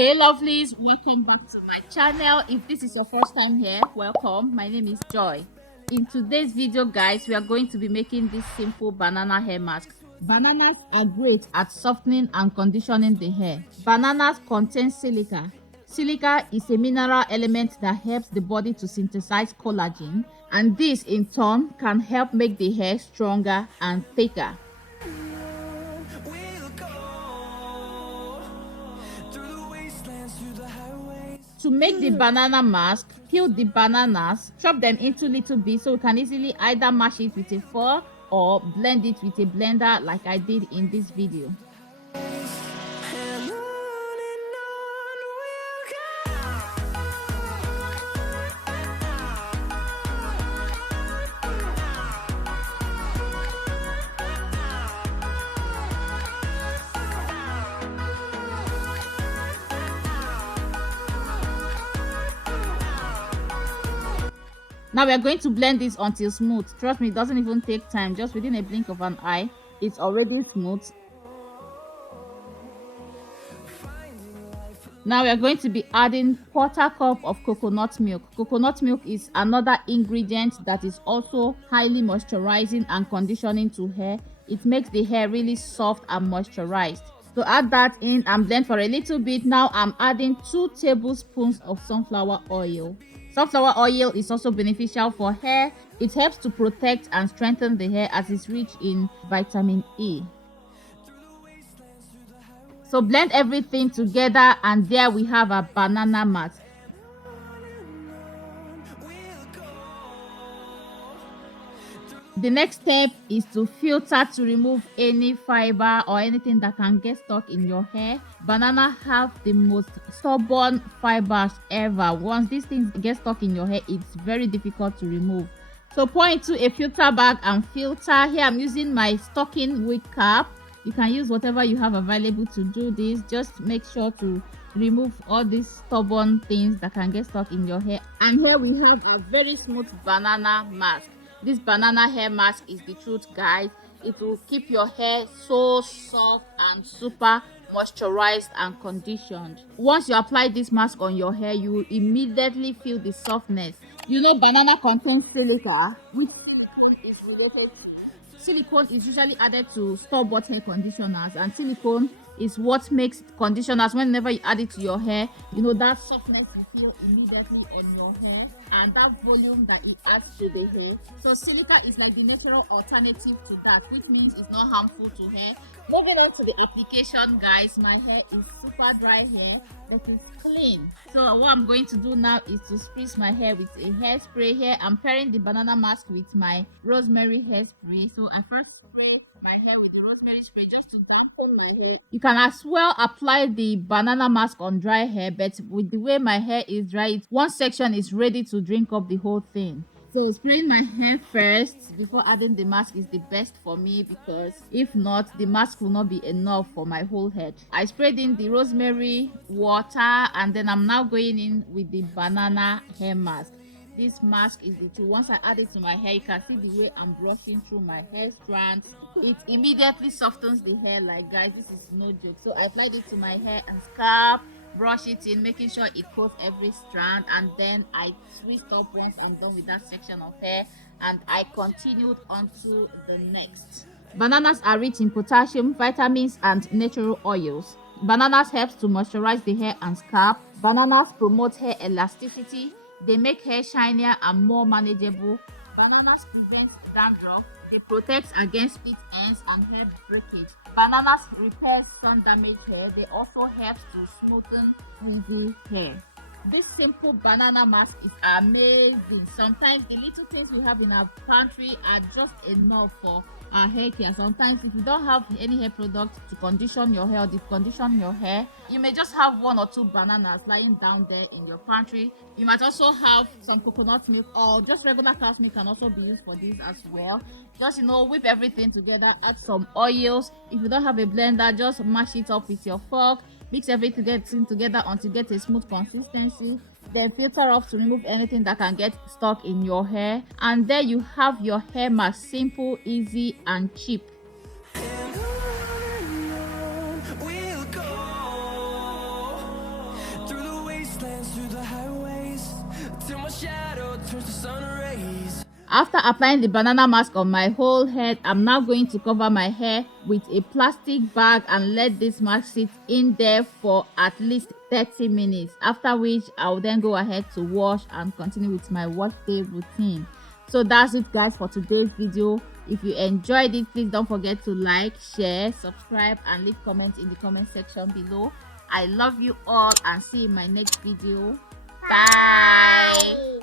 Hey lovelies, welcome back to my channel. If this is your first time here, welcome. My name is Joy. In today's video guys, we are going to be making this simple banana hair mask. Bananas are great at softening and conditioning the hair. Bananas contain silica. Silica is a mineral element that helps the body to synthesize collagen, and this in turn can help make the hair stronger and thicker. To make the banana mask, peel the bananas, chop them into little bits so you can easily either mash it with a fork or blend it with a blender like I did in this video. Now we are going to blend this until smooth. Trust me, it doesn't even take time. Just within a blink of an eye, it's already smooth. Now we are going to be adding 1/4 cup of coconut milk. Coconut milk is another ingredient that is also highly moisturizing and conditioning to hair. It makes the hair really soft and moisturized. To add that in and blend for a little bit, now I'm adding 2 tablespoons of sunflower oil. Sunflower oil is also beneficial for hair. It helps to protect and strengthen the hair as it's rich in vitamin E. So blend everything together and there we have a banana mask. The next step is to filter to remove any fiber or anything that can get stuck in your hair. Banana have the most stubborn fibers ever. Once these things get stuck in your hair, it's very difficult to remove. So pour into a filter bag and filter. Here I'm using my stocking wig cap. You can use whatever you have available to do this. Just make sure to remove all these stubborn things that can get stuck in your hair. And here we have a very smooth banana mask. This banana hair mask is the truth, guys. It will keep your hair so soft and super moisturized and conditioned. Once you apply this mask on your hair, you will immediately feel the softness. You know, banana contains silica, which is related. Silicone is usually added to store-bought hair conditioners, and silicone is what makes conditioners, whenever you add it to your hair, you know, that softness you feel immediately on your hair and that volume that it adds to the hair. So silica is like the natural alternative to that, which means it's not harmful to hair. Moving on to the application, guys, my hair is super dry hair, but it's clean. So what I'm going to do now is to spritz my hair with a hairspray. Here I'm pairing the banana mask with my rosemary hairspray. So I first spray my hair with the rosemary spray just to dampen my hair. You can as well apply the banana mask on dry hair, but with the way my hair is dry, one section is ready to drink up the whole thing. So spraying my hair first before adding the mask is the best for me, because if not, the mask will not be enough for my whole head. I sprayed in the rosemary water and then I'm now going in with the banana hair mask. This mask is the truth. Once I add it to my hair, you can see the way I'm brushing through my hair strands. It immediately softens the hair, like, guys, this is no joke. So I applied it to my hair and scalp, brush it in, making sure it coats every strand, and then I twist up once I'm done with that section of hair, and I continued on to the next. Bananas are rich in potassium, vitamins, and natural oils. Bananas helps to moisturize the hair and scalp. Bananas promote hair elasticity. They make hair shinier and more manageable. Bananas prevent dandruff. They protect against split ends and hair breakage. Bananas repair sun-damaged hair. They also help to smoothen frizzy hair. This simple banana mask is amazing. Sometimes the little things we have in our pantry are just enough for our hair care. Sometimes if you don't have any hair product to condition your hair or deep condition your hair, you may just have 1 or 2 bananas lying down there in your pantry. You might also have some coconut milk, or just regular cow's milk can also be used for this as well. Just, you know, whip everything together, add some oils. If you don't have a blender, just mash it up with your fork. Mix everything together until you get a smooth consistency. Then filter off to remove anything that can get stuck in your hair. And there you have your hair mask. Simple, easy, and cheap. After applying the banana mask on my whole head, I'm now going to cover my hair with a plastic bag and let this mask sit in there for at least 30 minutes, after which I'll then go ahead to wash and continue with my wash day routine. So that's it, guys, for today's video. If you enjoyed it, please don't forget to like, share, subscribe, and leave comments in the comment section below. I love you all and see you in my next video. Bye.